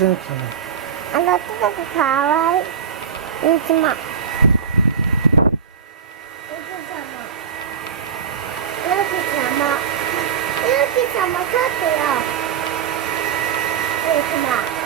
무슨 소? 너 어떻게 가와이? 울지 마. 이렇게 잡아. 이렇게 잡아서 돼요. 이렇게 마.